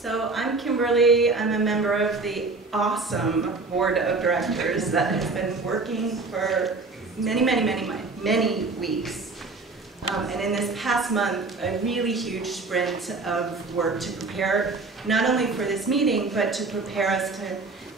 So I'm Kimberly. I'm a member of the awesome board of directors that has been working for many weeks. And in this past month, a really huge sprint of work to prepare not only for this meeting, but to prepare us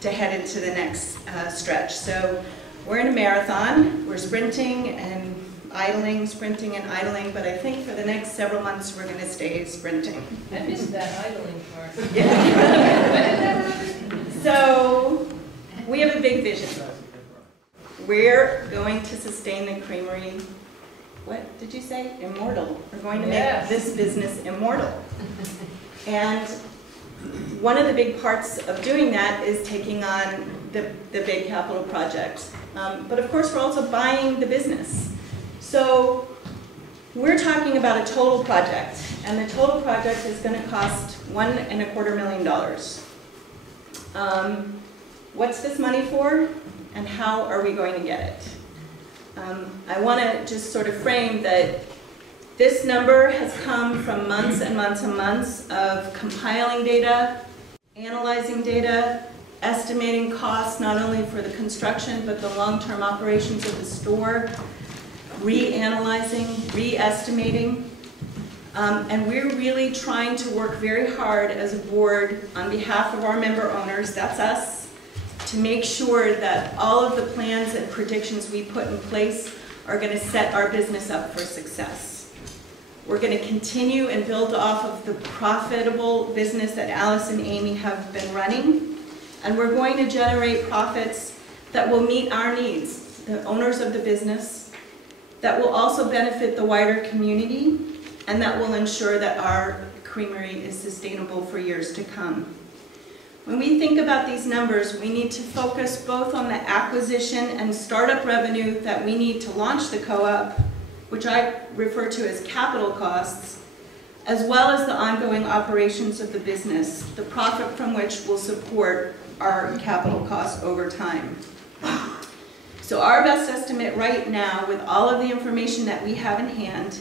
to head into the next stretch. So we're in a marathon. We're sprinting and idling, sprinting and idling, but I think for the next several months we're going to stay sprinting. I missed that idling part. Yeah. So we have a big vision. We're going to sustain the creamery. What did you say? Immortal. We're going to make this business immortal. And one of the big parts of doing that is taking on the big capital project. But of course we're also buying the business. So we're talking about a total project, and the total project is going to cost $1.25 million. What's this money for, and how are we going to get it? I want to just sort of frame that this number has come from months and months and months of compiling data, analyzing data, estimating costs not only for the construction but the long-term operations of the store, reanalyzing, re-estimating, and we're really trying to work very hard as a board on behalf of our member owners, that's us, to make sure that all of the plans and predictions we put in place are going to set our business up for success. We're going to continue and build off of the profitable business that Alice and Amy have been running, and we're going to generate profits that will meet our needs, the owners of the business, that will also benefit the wider community, and that will ensure that our creamery is sustainable for years to come. When we think about these numbers, we need to focus both on the acquisition and startup revenue that we need to launch the co-op, which I refer to as capital costs, as well as the ongoing operations of the business, the profit from which will support our capital costs over time. So our best estimate right now, with all of the information that we have in hand,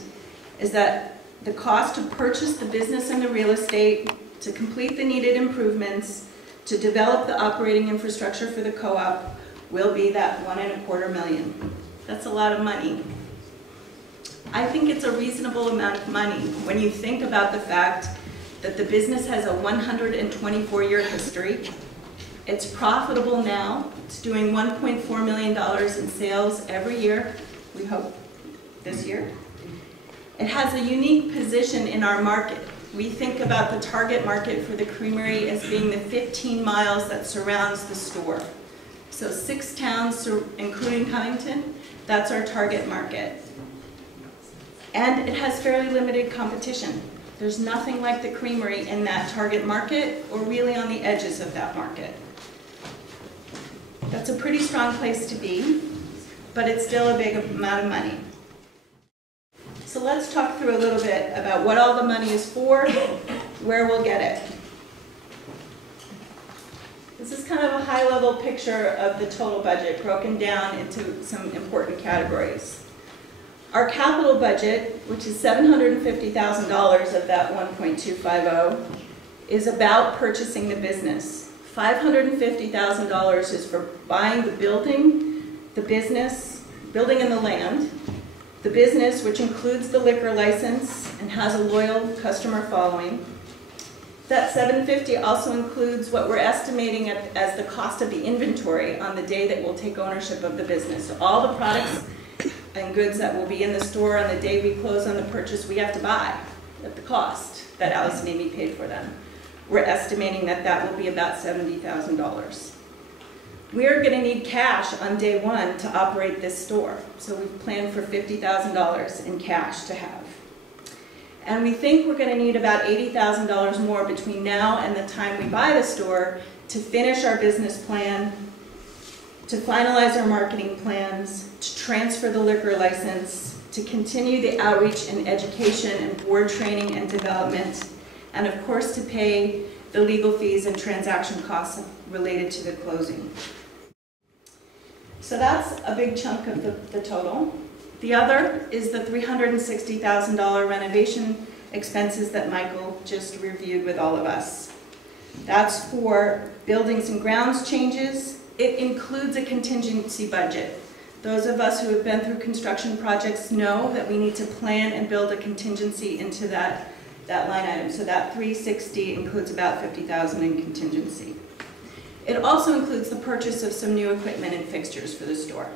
is that the cost to purchase the business and the real estate, to complete the needed improvements, to develop the operating infrastructure for the co-op will be that $1.25 million. That's a lot of money. I think it's a reasonable amount of money when you think about the fact that the business has a 124-year history. It's profitable now. It's doing $1.4 million in sales every year, we hope this year. It has a unique position in our market. We think about the target market for the creamery as being the 15 miles that surrounds the store. So 6 towns, including Cummington, that's our target market. And it has fairly limited competition. There's nothing like the creamery in that target market or really on the edges of that market. That's a pretty strong place to be, but it's still a big amount of money. So let's talk through a little bit about what all the money is for, where we'll get it. This is kind of a high-level picture of the total budget broken down into some important categories. Our capital budget, which is $750,000 of that 1.250, is about purchasing the business. $550,000 is for buying the building, the business, building and the land, the business, which includes the liquor license and has a loyal customer following. That $750,000 also includes what we're estimating as the cost of the inventory on the day that we'll take ownership of the business. So all the products and goods that will be in the store on the day we close on the purchase, we have to buy at the cost that Alice and Amy paid for them. We're estimating that that will be about $70,000. We're going to need cash on day one to operate this store. So we've planned for $50,000 in cash to have. And we think we're going to need about $80,000 more between now and the time we buy the store to finish our business plan, to finalize our marketing plans, to transfer the liquor license, to continue the outreach and education and board training and development, and of course to pay the legal fees and transaction costs related to the closing. So that's a big chunk of the total. The other is the $360,000 renovation expenses that Michael just reviewed with all of us. That's for buildings and grounds changes. It includes a contingency budget. Those of us who have been through construction projects know that we need to plan and build a contingency into that line item. So that 360 includes about 50,000 in contingency. It also includes the purchase of some new equipment and fixtures for the store.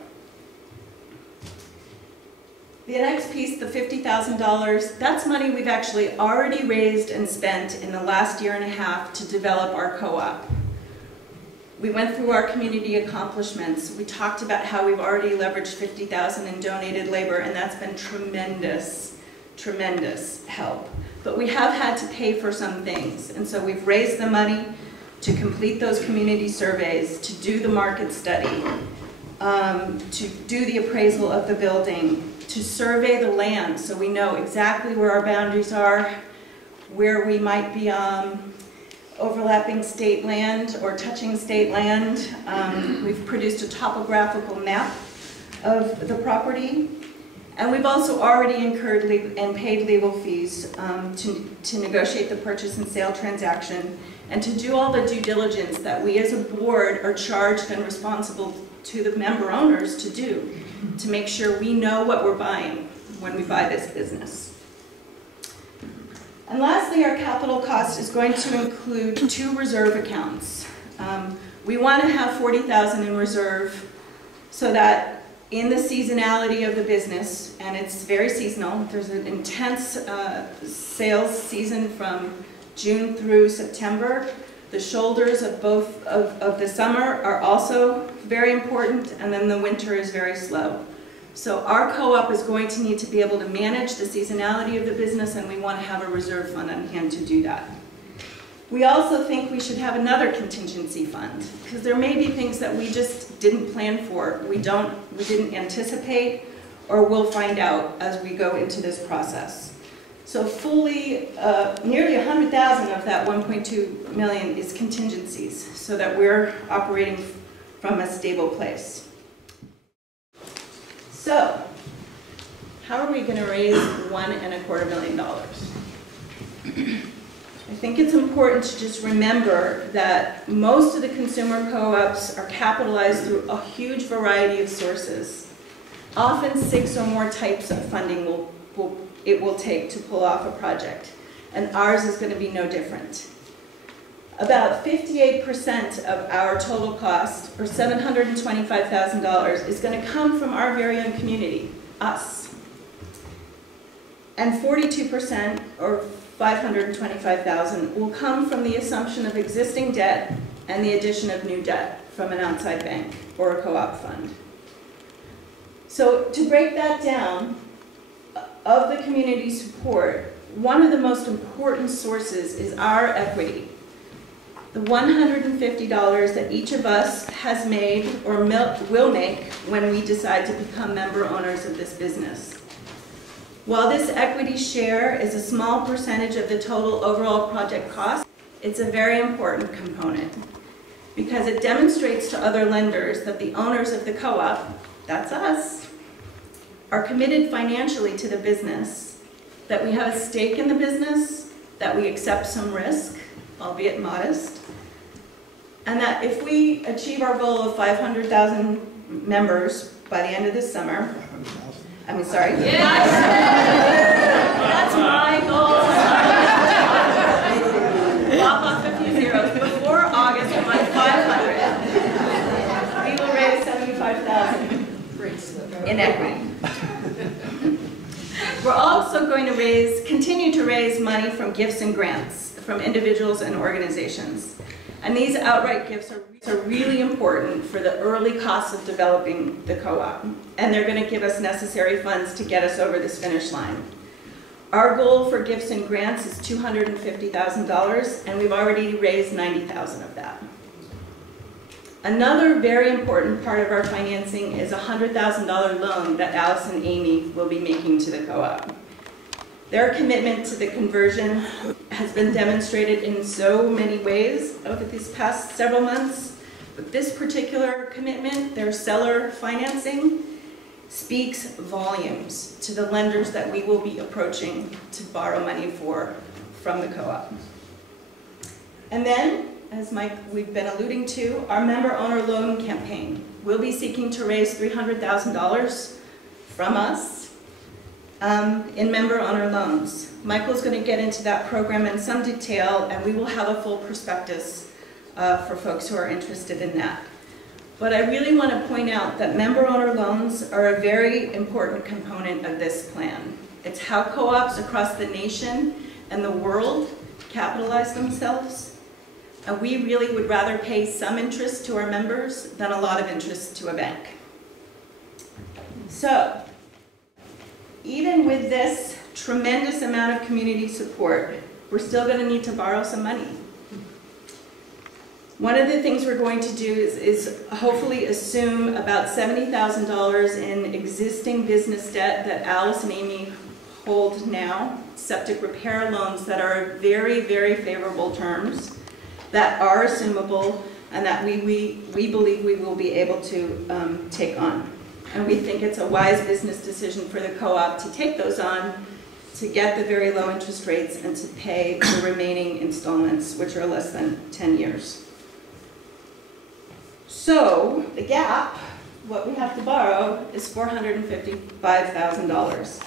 The next piece, the $50,000, that's money we've actually already raised and spent in the last year and a half to develop our co-op. We went through our community accomplishments. We talked about how we've already leveraged $50,000 in donated labor, and that's been tremendous, tremendous help. But we have had to pay for some things, and so we've raised the money to complete those community surveys, to do the market study, to do the appraisal of the building, to survey the land so we know exactly where our boundaries are, where we might be overlapping state land or touching state land. We've produced a topographical map of the property. And we've also already incurred and paid legal fees to negotiate the purchase and sale transaction and to do all the due diligence that we as a board are charged and responsible to the member owners to do, to make sure we know what we're buying when we buy this business. And lastly, our capital cost is going to include 2 reserve accounts. We want to have $40,000 in reserve so that in the seasonality of the business, and it's very seasonal, there's an intense sales season from June through September. The shoulders of both of the summer are also very important, and then the winter is very slow. So our co-op is going to need to be able to manage the seasonality of the business, and we want to have a reserve fund on hand to do that. We also think we should have another contingency fund, because there may be things that we just didn't plan for, we didn't anticipate, or we'll find out as we go into this process. So fully, nearly 100,000 of that 1.2 million is contingencies, so that we're operating from a stable place. So, how are we going to raise $1.25 million? I think it's important to just remember that most of the consumer co-ops are capitalized through a huge variety of sources. Often 6 or more types of funding it will take to pull off a project, and ours is going to be no different. About 58% of our total cost, or $725,000, is going to come from our very own community, us. And 42%, or $525,000, will come from the assumption of existing debt and the addition of new debt from an outside bank or a co-op fund. So to break that down, of the community support, one of the most important sources is our equity. The $150 that each of us has made or will make when we decide to become member owners of this business. While this equity share is a small percentage of the total overall project cost, it's a very important component because it demonstrates to other lenders that the owners of the co-op, that's us, are committed financially to the business, that we have a stake in the business, that we accept some risk, albeit modest, and that if we achieve our goal of 500,000 members by the end of this summer, I'm sorry. Yes. That's my goal. Lop off a few zeros. Before August, we're on 500. We will raise 75,000 in equity. We're also going to continue to raise money from gifts and grants from individuals and organizations. And these outright gifts are really important for the early costs of developing the co-op. And they're going to give us necessary funds to get us over this finish line. Our goal for gifts and grants is $250,000, and we've already raised $90,000 of that. Another very important part of our financing is a $100,000 loan that Alice and Amy will be making to the co-op. Their commitment to the conversion has been demonstrated in so many ways over these past several months, but this particular commitment, their seller financing, speaks volumes to the lenders that we will be approaching to borrow money from the co-op. And then, as we've been alluding to, our member owner loan campaign. We'll be seeking to raise $300,000 from us in member owner loans. Michael's going to get into that program in some detail, and we will have a full prospectus for folks who are interested in that. But I really want to point out that member owner loans are a very important component of this plan. It's how co-ops across the nation and the world capitalize themselves. And we really would rather pay some interest to our members than a lot of interest to a bank. So, even with this tremendous amount of community support, we're still going to need to borrow some money. One of the things we're going to do is hopefully assume about $70,000 in existing business debt that Alice and Amy hold now, septic repair loans that are very, very favorable terms, that are assumable, and that we believe we will be able to take on. And we think it's a wise business decision for the co-op to take those on, to get the very low interest rates, and to pay the remaining installments, which are less than 10 years. So, the gap, what we have to borrow, is $455,000.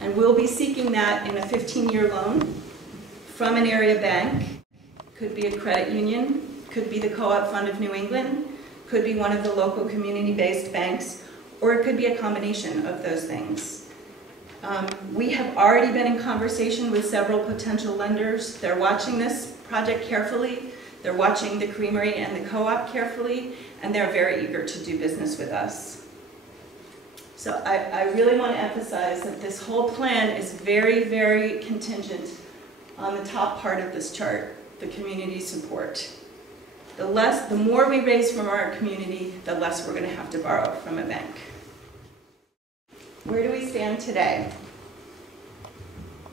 And we'll be seeking that in a 15-year loan from an area bank. Could be a credit union, could be the Co-op Fund of New England, could be one of the local community-based banks, or it could be a combination of those things. We have already been in conversation with several potential lenders. They're watching this project carefully. They're watching the Creamery and the co-op carefully, and they're very eager to do business with us. So I really want to emphasize that this whole plan is very, very contingent on the top part of this chart, the community support. The more we raise from our community, the less we're going to have to borrow from a bank. Where do we stand today?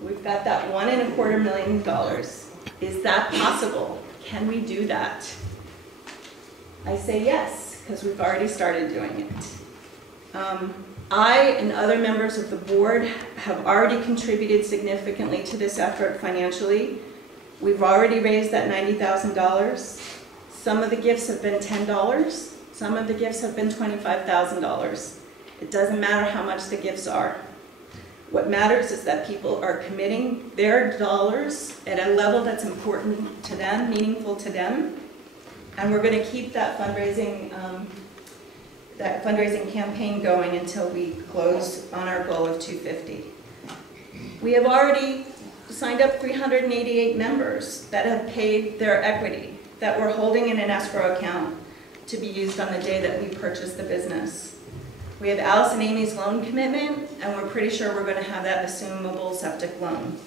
We've got that $1.25 million. Is that possible? Can we do that? I say yes, because we've already started doing it. I and other members of the board have already contributed significantly to this effort financially. We've already raised that $90,000. Some of the gifts have been $10. Some of the gifts have been $25,000. It doesn't matter how much the gifts are. What matters is that people are committing their dollars at a level that's important to them, meaningful to them, and we're going to keep that fundraising campaign going until we close on our goal of $250. We have already signed up 388 members that have paid their equity, that we're holding in an escrow account to be used on the day that we purchase the business. We have Alice and Amy's loan commitment, and we're pretty sure we're going to have that assumable septic loan.